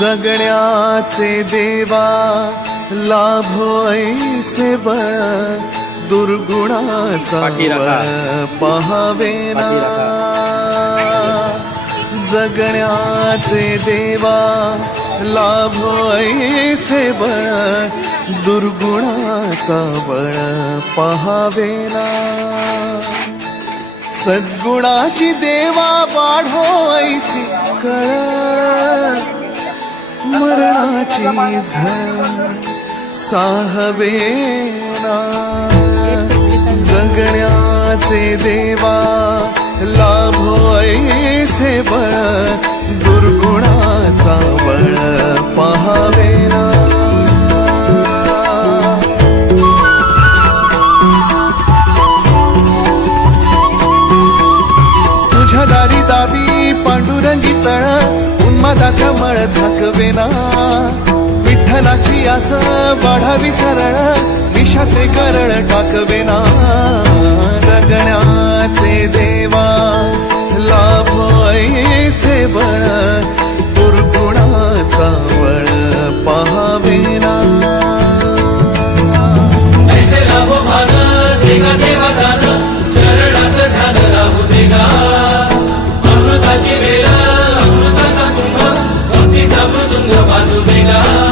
जगण्याचे देवा लाभो ऐसे बळ दुर्गुणाचा पहावे ना. जगण्याचे देवा लाभो ऐसे बळ दुर्गुणाचा बळ पहावे ना. सद्गुणाची देवा वाढो ऐसी कळ. मरणाची साहवेना. जगण्याचे देवा लाभो ऐसे बळ दुर्गुणाचा बळ पहावेना. तुझ्या दारी दाबी पांडुरंग मदात कमळ झाकवेना विठ्ठलाची आस वाढावी सरळ. विषाचे करळ टाकवेना. जगण्याचे देवा लाभ ऐसे Vega.